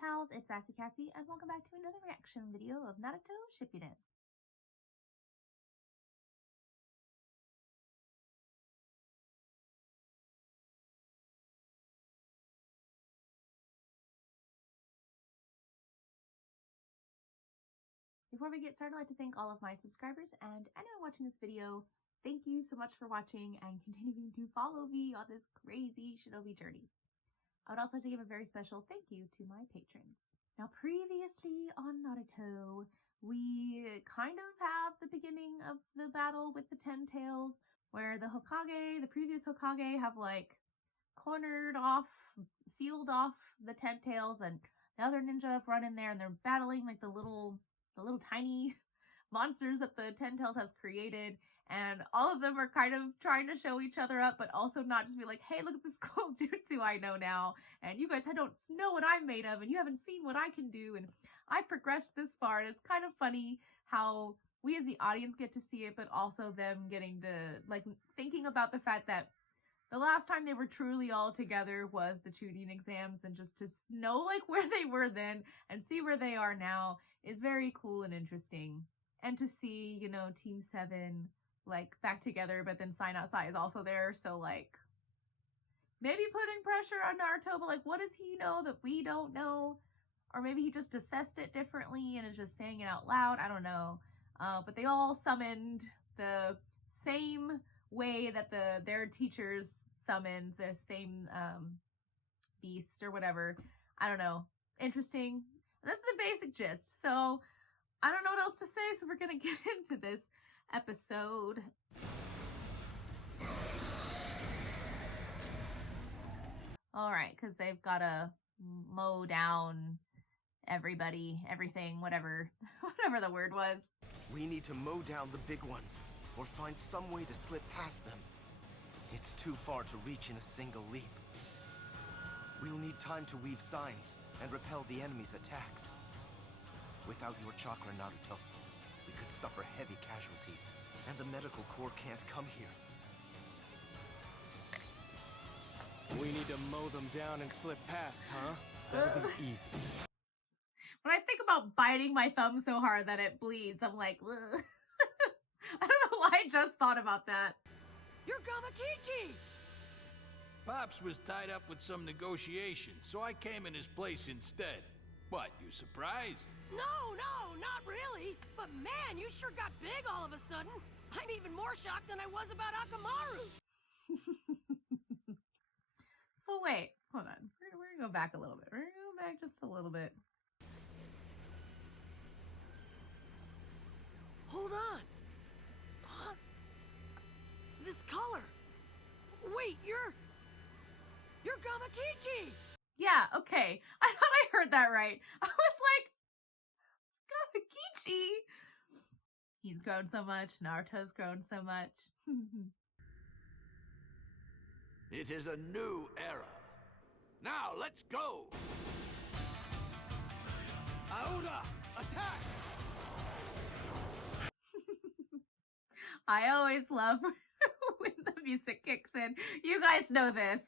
pals, it's Kassie, and welcome back to another reaction video of Naruto Shippuden. Before we get started, I'd like to thank all of my subscribers and anyone watching this video. Thank you so much for watching and continuing to follow me on this crazy shinobi journey. I would also like to give a very special thank you to my patrons. Now, previously on Naruto, we kind of have the beginning of the battle with the 10 Tails, where the Hokage, the previous Hokage, have like cornered off, sealed off the 10 Tails, and the other ninja have run in there and they're battling like the little tiny monsters that the 10 Tails has created. And all of them are kind of trying to show each other up, but also not just be like, hey, look at this cool jutsu I know now. And you guys don't know what I'm made of, and you haven't seen what I can do. And I've progressed this far. And it's kind of funny how we as the audience get to see it, but also them getting to, like, thinking about the fact that the last time they were truly all together was the Chunin exams, and just to know, like, where they were then and see where they are now is very cool and interesting. And to see, you know, Team 7 like back together, but then Sign Outside is also there, so like maybe putting pressure on Naruto, but like what does he know that we don't know? Or maybe he just assessed it differently and is just saying it out loud. I don't know. But they all summoned the same way that their teachers summoned the same beast or whatever. I don't know. Interesting. That's the basic gist. So I don't know what else to say, so we're gonna get into this episode. Alright, because they've got to mow down everybody, everything, whatever the word was. We need to mow down the big ones, or find some way to slip past them. It's too far to reach in a single leap. We'll need time to weave signs and repel the enemy's attacks. Without your chakra, Naruto, we could suffer heavy casualties, and the medical corps can't come here. We need to mow them down and slip past, huh? That'll be easy. When I think about biting my thumb so hard that it bleeds, I'm like, ugh. I don't know why I just thought about that. You're Gamakichi! Pops was tied up with some negotiations, so I came in his place instead. What, you surprised? No, not really. But man, you sure got big all of a sudden. I'm even more shocked than I was about Akamaru. So wait, hold on. We're gonna go back a little bit. We're gonna go back just a little bit. Hold on. Huh? This color. Wait, you're Gamakichi! Yeah, okay. I thought I heard that right. I was like, Gamakichi! He's grown so much. Naruto's grown so much. It is a new era. Now, let's go! Aoda, attack! I always love when the music kicks in. You guys know this.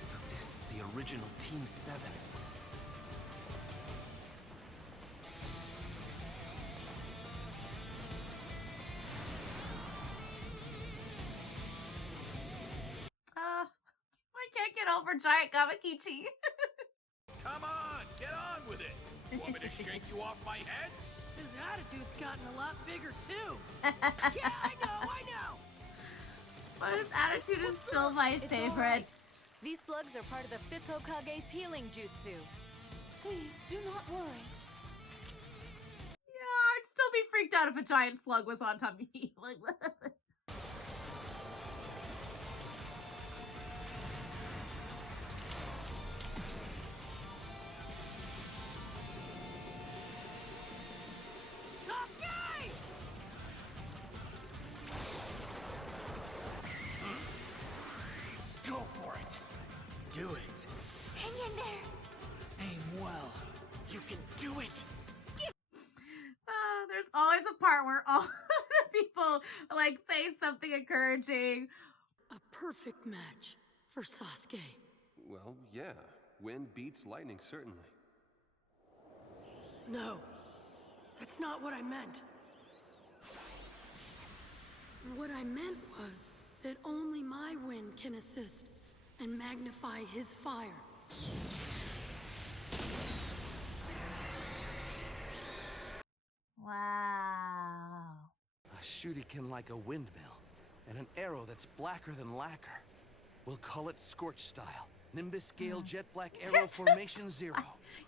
So this is the original Team 7. I can't get over giant Gamakichi. Come on, get on with it! You want me to shake you off my head? His attitude's gotten a lot bigger too. Yeah, I know. But his attitude is still my favorite. Right. These slugs are part of the 5th Hokage's healing jutsu. Please, do not worry. Yeah, I'd still be freaked out if a giant slug was on top of me. Like, Go for it! Do it! Hang in there. Aim well. You can do it! there's always a part where all the people like say something encouraging. A perfect match for Sasuke. Well, yeah. Wind beats lightning, certainly. No, that's not what I meant. What I meant was that only my wind can assist and magnify his fire. Wow. A shuriken like a windmill, and an arrow that's blacker than lacquer. We'll call it Scorch Style. Nimbus Scale Jet Black Arrow Formation 0.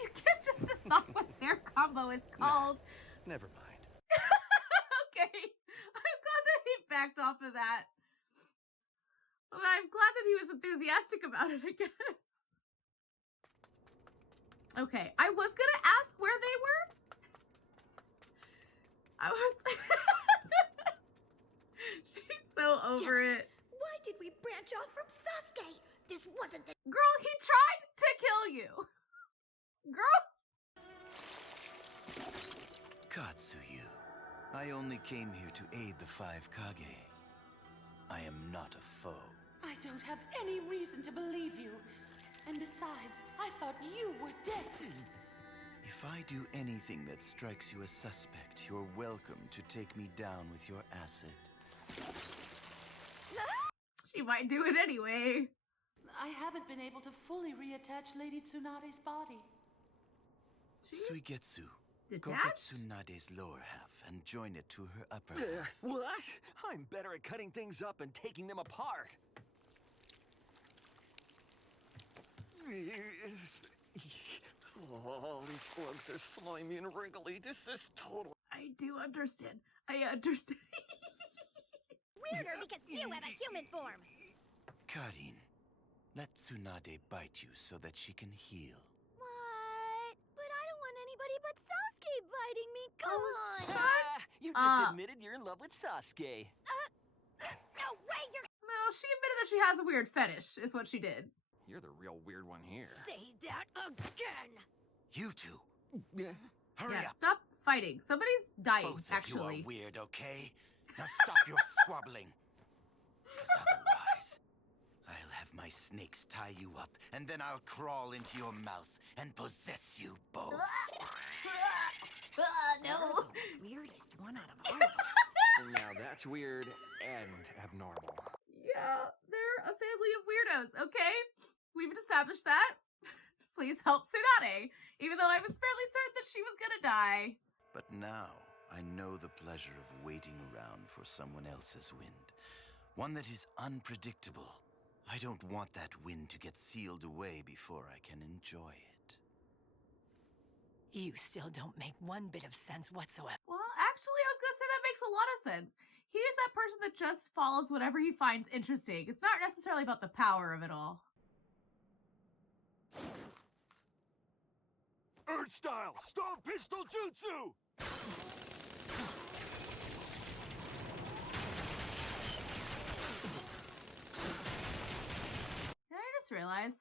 You can't just decide what their combo is called. Never mind. Okay. I'm glad that he backed off of that. But I'm glad that he was enthusiastic about it, I guess. Okay, I was gonna ask where they were. I was... She's so over it. Why did we branch off from Sasuke? This wasn't the— Girl, he tried to kill you. Girl. Katsuyu, I only came here to aid the 5 Kage. I am not a foe. I don't have any reason to believe you. And besides, I thought you were dead. If I do anything that strikes you as suspect, you're welcome to take me down with your acid. She might do it anyway. I haven't been able to fully reattach Lady Tsunade's body. Suigetsu, go get Detached? Tsunade's lower half and join it to her upper half. What? I'm better at cutting things up and taking them apart. Oh, these slugs are slimy and wrinkly. This is total. I do understand. I understand. weirder because you have a human form? Karin, let Tsunade bite you so that she can heal. What? But I don't want anybody but Sasuke biting me. Come on. You just admitted you're in love with Sasuke. No way, you're— No, she admitted that she has a weird fetish, is what she did. You're the real weird one here. Say that again. You two, hurry Yeah, up. stop fighting. Somebody's dying, Both actually. of you are weird, okay? Now stop your squabbling. Because otherwise, I'll have my snakes tie you up, and then I'll crawl into your mouth and possess you both. No. Weirdest one out of all of us. Now that's weird and abnormal. Yeah, they're a family of weirdos, okay? We've established that. Please help Tsunade, even though I was fairly certain that she was gonna die. But now, I know the pleasure of waiting around for someone else's wind. One that is unpredictable. I don't want that wind to get sealed away before I can enjoy it. You still don't make one bit of sense whatsoever. Well, actually, I was gonna say that makes a lot of sense. He is that person that just follows whatever he finds interesting. It's not necessarily about the power of it all. Earth Style! Stone Pistol Jutsu! Did I just realize?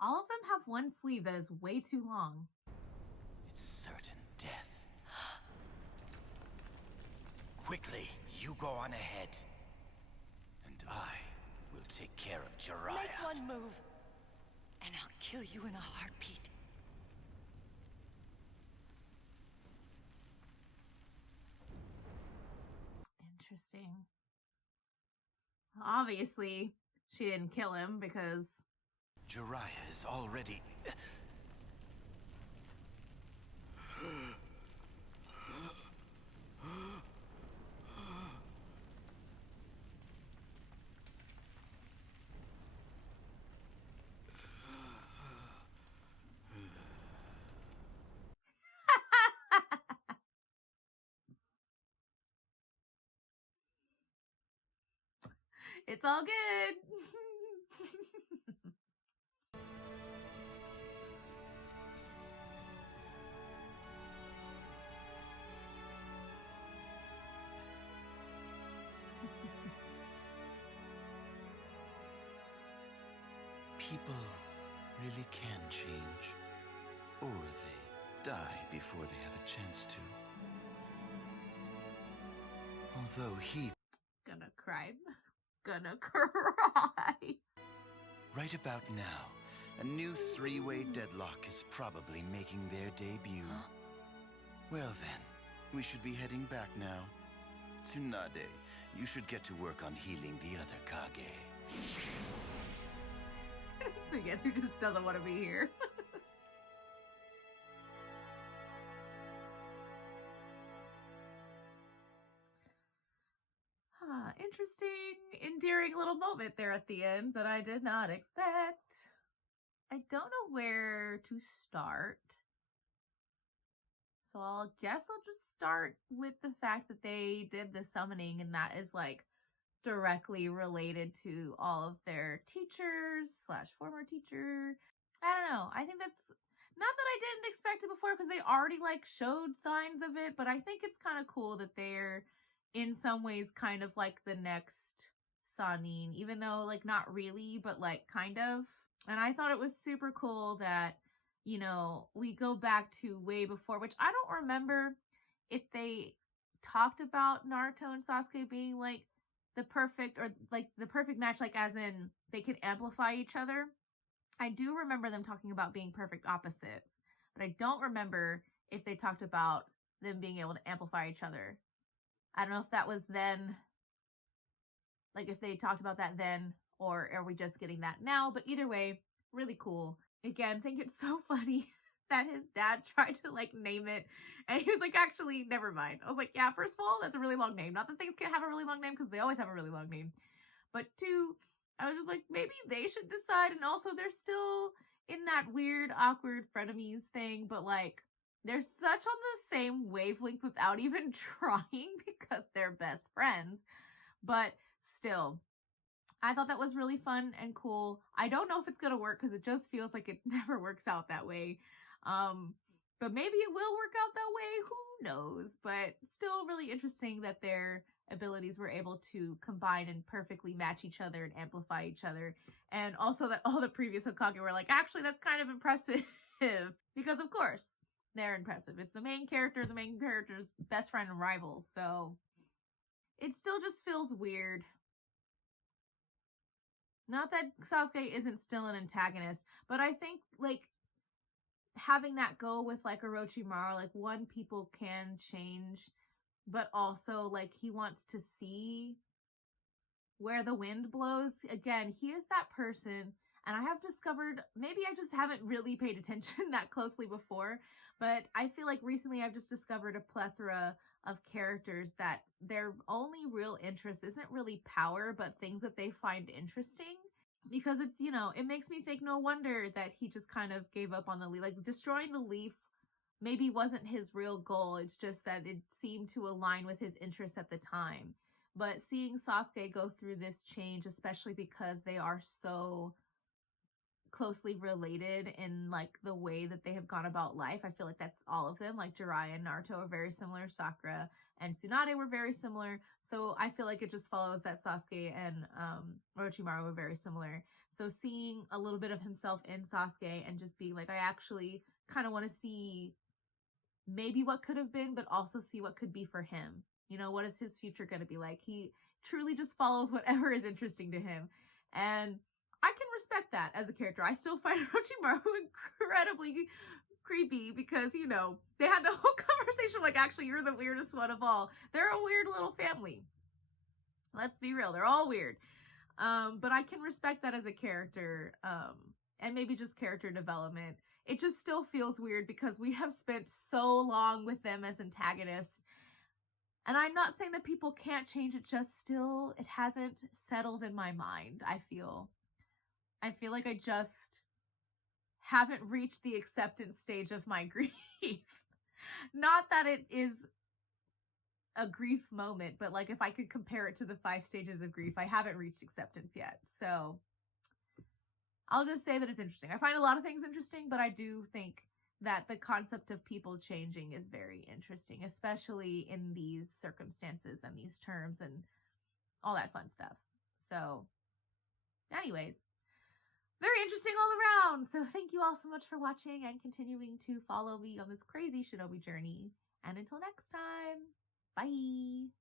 All of them have one sleeve that is way too long. It's certain death. Quickly, you go on ahead. And I will take care of Jiraiya. Make one move, and I'll kill you in a heartbeat. Interesting. Obviously, she didn't kill him because... Jiraiya is already... It's all good. People really can change. Or they die before they have a chance to. Although he... Gonna cry. Gonna cry. Right about now, a new three-way deadlock is probably making their debut. Well then, we should be heading back now. Tsunade, you should get to work on healing the other Kage. So I guess who just doesn't want to be here. Interesting, endearing little moment there at the end that I did not expect. I don't know where to start. So I'll just start with the fact that they did the summoning, and that is like directly related to all of their teachers / former teacher. I don't know. I think that's not that I didn't expect it before, because they already like showed signs of it, but I think it's kind of cool that they're in some ways kind of like the next Sanin, even though like not really, but like kind of. And I thought it was super cool that, you know, we go back to way before, which I don't remember if they talked about Naruto and Sasuke being like the perfect match, like as in they could amplify each other. I do remember them talking about being perfect opposites, but I don't remember if they talked about them being able to amplify each other. I don't know if that was then, like if they talked about that then, or are we just getting that now? But either way, really cool. Again, I think it's so funny that his dad tried to like name it, and he was like, actually, never mind. I was like, yeah, first of all, that's a really long name. Not that things can't have a really long name, because they always have a really long name. But two, I was just like, maybe they should decide. And also, they're still in that weird, awkward frenemies thing, but like, they're such on the same wavelength without even trying, because they're best friends. But still, I thought that was really fun and cool. I don't know if it's going to work, because it just feels like it never works out that way. But maybe it will work out that way. Who knows? But still really interesting that their abilities were able to combine and perfectly match each other and amplify each other. And also that all the previous Hokage were like, actually, that's kind of impressive. Because of course, they're impressive. It's the main character's best friend and rival. So it still just feels weird. Not that Sasuke isn't still an antagonist, but I think like having that go with like Orochimaru, like one, people can change, but also like he wants to see where the wind blows. Again, he is that person, and I have discovered, maybe I just haven't really paid attention that closely before, but I feel like recently I've just discovered a plethora of characters that their only real interest isn't really power, but things that they find interesting. Because it's, you know, it makes me think, no wonder that he just kind of gave up on the leaf. Like, destroying the leaf maybe wasn't his real goal. It's just that it seemed to align with his interests at the time. But seeing Sasuke go through this change, especially because they are so closely related in like the way that they have gone about life, I feel like that's all of them. Like Jiraiya and Naruto are very similar, Sakura and Tsunade were very similar, so I feel like it just follows that Sasuke and Orochimaru were very similar. So seeing a little bit of himself in Sasuke and just being like, I actually kind of want to see maybe what could have been, but also see what could be for him. You know, what is his future going to be like? He truly just follows whatever is interesting to him. And I can respect that as a character. I still find Orochimaru incredibly creepy because, you know, they had the whole conversation like, actually, you're the weirdest one of all. They're a weird little family. Let's be real. They're all weird. But I can respect that as a character, and maybe just character development. It just still feels weird because we have spent so long with them as antagonists. And I'm not saying that people can't change, it just still, it hasn't settled in my mind, I feel like I just haven't reached the acceptance stage of my grief. Not that it is a grief moment, but like if I could compare it to the 5 stages of grief, I haven't reached acceptance yet. So I'll just say that it's interesting. I find a lot of things interesting, but I do think that the concept of people changing is very interesting, especially in these circumstances and these terms and all that fun stuff. So anyways, very interesting all around. So thank you all so much for watching and continuing to follow me on this crazy shinobi journey. And until next time, bye.